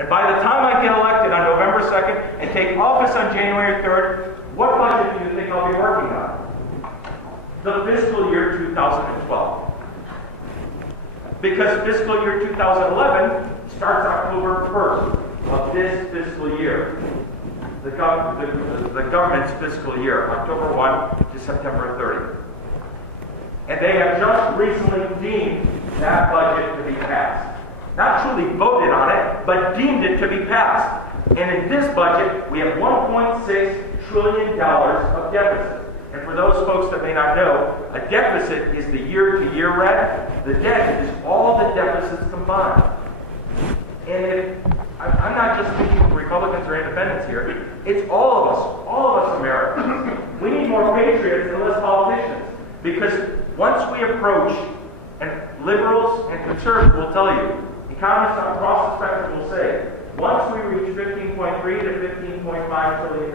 And by the time I get elected on November 2nd and take office on January 3rd, what budget do you think I'll be working on? The fiscal year 2012. Because fiscal year 2011 starts October 1st of this fiscal year. The government's fiscal year, October 1 to September 30. And they have just recently deemed that budget to be passed. Not truly voted on it, but deemed it to be passed. And in this budget, we have $1.6 trillion of deficit. And for those folks that may not know, a deficit is the year-to-year red. The debt is all the deficits combined. And I'm not just speaking for Republicans or independents here. It's all of us Americans. We need more patriots and less politicians. Because once we approach, and liberals and conservatives will tell you, economists across the spectrum will say, once we reach $15.3 to $15.5 trillion,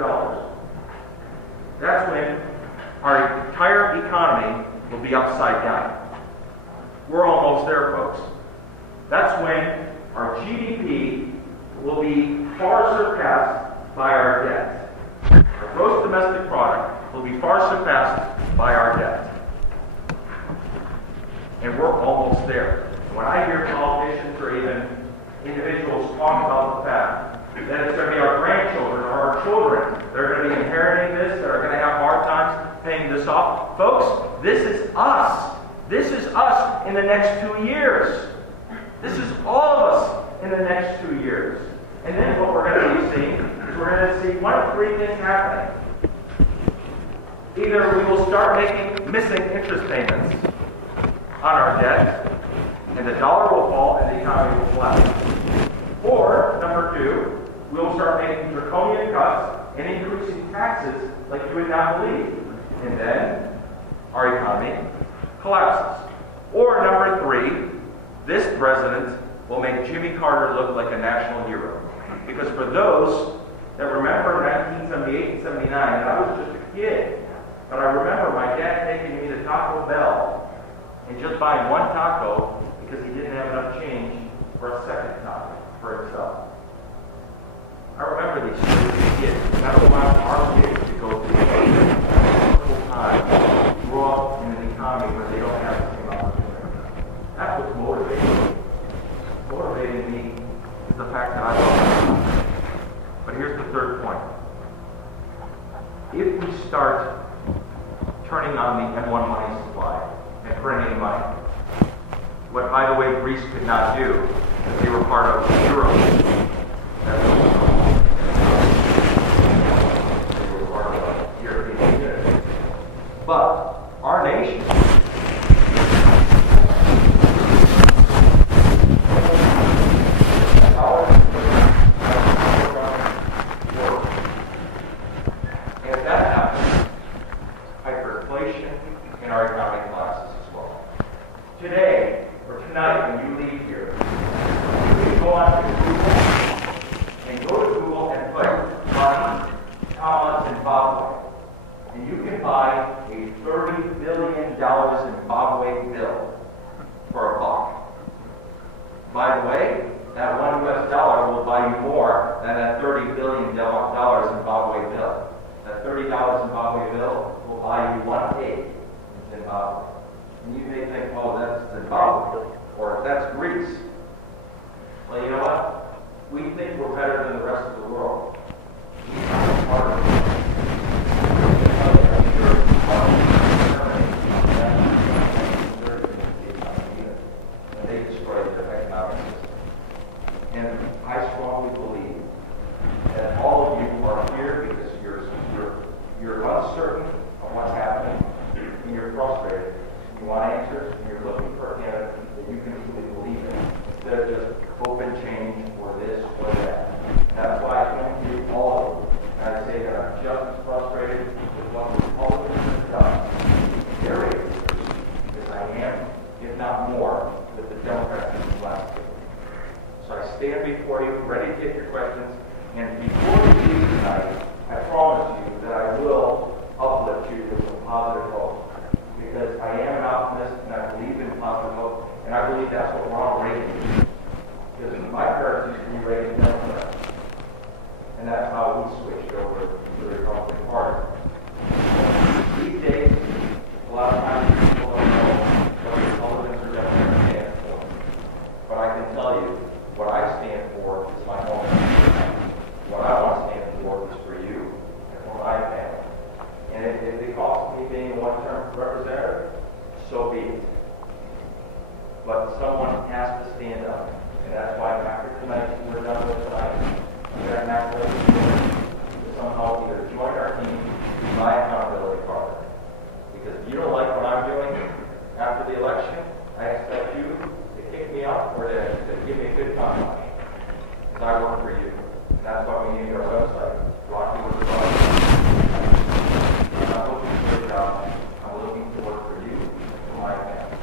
that's when our entire economy will be upside down. We're almost there, folks. That's when our GDP will be far surpassed by our debt. Our gross domestic product will be far surpassed by our debt. And we're almost there. When I hear politicians or even individuals talk about the fact that it's going to be our grandchildren or our children that are going to be inheriting this, that are going to have hard times paying this off, folks, this is us. This is us in the next 2 years. This is all of us in the next 2 years. And then what we're going to be seeing is we're going to see one of three things happening. Either we will start making missing interest payments on our debt, and the dollar will fall and the economy will collapse. Or, number two, we will start making draconian cuts and increasing taxes like you would not believe. And then our economy collapses. Or, number three, this president will make Jimmy Carter look like a national hero. Because for those that remember 1978 and 79, and I was just a kid, but I remember my dad taking me to Taco Bell and just buying one taco because he didn't have enough change for a second taco for himself. I remember these stories as a kid. And I don't want our kids to go through a difficult time, grow up in an economy where they don't have the same opportunity. That's what's motivating me. Motivating me is the fact that I love it. But here's the third point. If we start turning on the M1 money supply and printing money, what, by the way, Greece could not do, because they were part of the euro. They were part of the European Union. But our nation, and if that happens, hyperinflation in our economic classes as well. Today, or tonight when you leave here, you can go on to Google and put money, Zimbabwe, and you can buy a $30 billion Zimbabwe bill for $1. By the way, that $1 US will buy you more than that $30 billion Zimbabwe bill. That $30 Zimbabwe bill will buy you 1 egg in Zimbabwe. And you may think, oh, that's Zimbabwe, or that's Greece. Well, you know what? We think we're better than the rest of the world. We're smarter. And they destroyed their economic system. And I strongly believe that all of you are here because you're uncertain of what's happening, and you're frustrated. You want answers, and you're looking for a candidate that you can truly believe in, instead of just hope and change, or this, or that. And that's why I come to you, all of you, and I say that I'm just as frustrated with what the Republicans have done in their years as I am, if not more, with the Democrats in the last 2 years. So I stand before you, ready to take your questions, and before you leave tonight, I promise you that I will uplift you with some positive hope. Because I am an optimist, and I believe in positive hope, and I believe that's what Ronald Reagan did. Because my parents used to be Reagan And that's how we switched over to the Republican Party. These days, a lot of times people don't know what the Republicans are definitely stand for. But I can tell you, what I stand for is my home. What I want to stand for is for you and for my family. And if it costs me being a one-term representative, so be it. But someone has to stand up. And that's why after tonight, we're done with tonight, I'm going to have to somehow either join our team or my accountability partner. Because if you don't like what I'm doing after the election, I expect you to kick me out or to give me a good comment. Because I work for you. And that's why we need our website, RockyWood's. I'm not looking for a job. I'm looking to work for you and my family.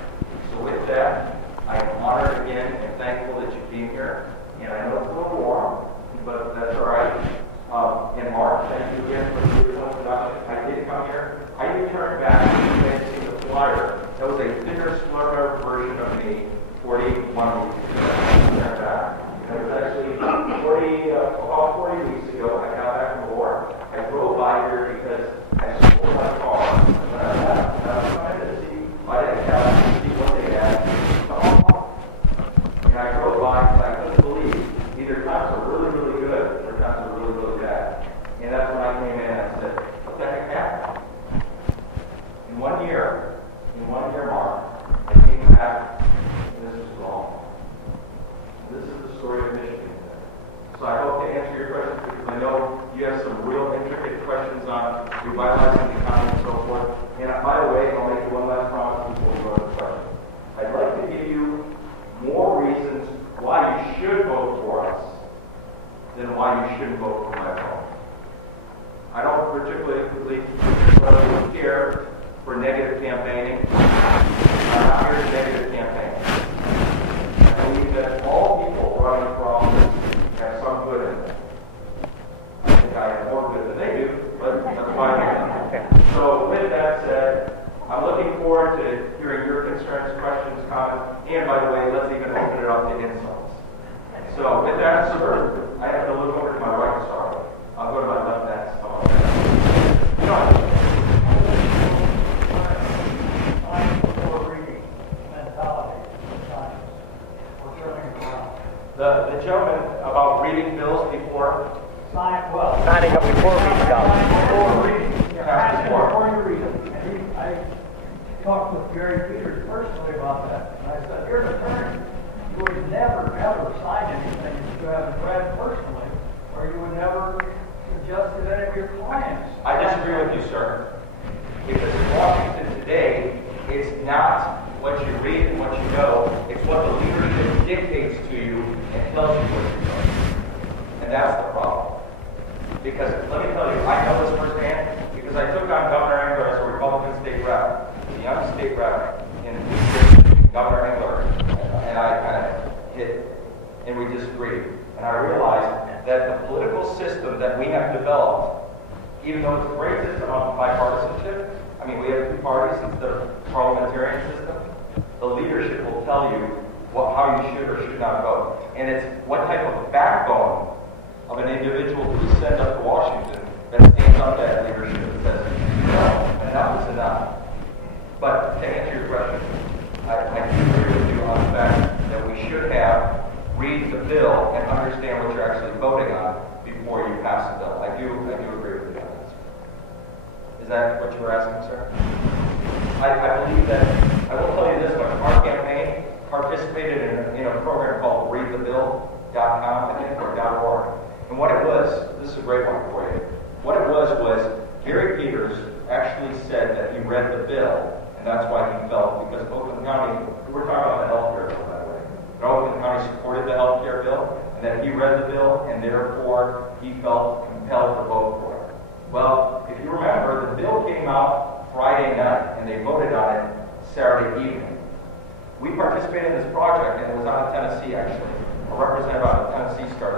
So with that, I am honored again and thankful that you came here. And I know it's a little warm, but that's all right. And Mark, thank you again for the beautiful introduction. I did come here. I returned back and see the flyer. That was a thinner, slurper version of me 41 weeks ago. I returned back. And it was actually about 40 weeks ago. I got back from the war. I drove by here because I sold my car. When I left, and I was trying to see Audette to see what they had. And I drove by and I couldn't believe either times are really, really good or times are really, really bad. And that's when I came in and I said, what the heck happened? In 1 year, Mark, I came back and this was wrong. And this is the story of Michigan. So I hope to answer your questions because I know you have some real intricate questions on revitalizing the economy and so forth. And by the way, I'll make you one last promise before we go to the question. I'd like to give you more reasons why you should vote for us than why you shouldn't vote for my phone. I don't particularly care for negative campaigning. I'm not here to negative campaign. I believe that all people running for office have some good in them. I think I have more good than they do, but that's why I'm here. So with that said, I'm looking forward to hearing your concerns, questions, comments, and by the way, let's even open it up to insults. So with that, sir, I have to look over to my right, sorry. I'll go to my left next. The gentleman about reading bills before signing up before reading before you read them. And I talked with Gary Peters personally about that. And I said, you're an attorney. You would never, ever sign anything that you haven't read personally, or you would never suggest to any of your clients. I disagree with you, sir. Because in Washington today, it's not what you read and what you know, it's what the leadership dictates to you and tells you what you know. And that's the problem. Because, let me tell you, I know this firsthand, because I took on Governor Engler as a Republican state rep, the young state rep in Governor Engler, and I kind of hit, and we disagreed. And I realized that the political system that we have developed, even though it's a great system of bipartisanship, I mean, we have two parties instead of parliamentarian system, the leadership will tell you how you should or should not vote. And it's what type of backbone of an individual who is sent up to Washington that stands up to that leadership and says, no, enough is enough. But to answer your question, I do agree with you on the fact that we should read the bill and understand what you're actually voting on before you pass the bill. I do agree with you on that. Is that what you were asking, sir? I believe that, I will tell you this much, our campaign participated in a program called readthebill.com, I think, or .org. And what it was, this is a great one for you. What it was Gary Peters actually said that he read the bill, and that's why he felt, because Oakland County, we're talking about the health care bill, by the way. But Oakland County supported the health care bill, and that he read the bill, and therefore he felt compelled to vote for it. Well, if you remember, the bill came out Friday night, and they voted on it Saturday evening. We participated in this project, and it was out of Tennessee, actually. A representative out of Tennessee started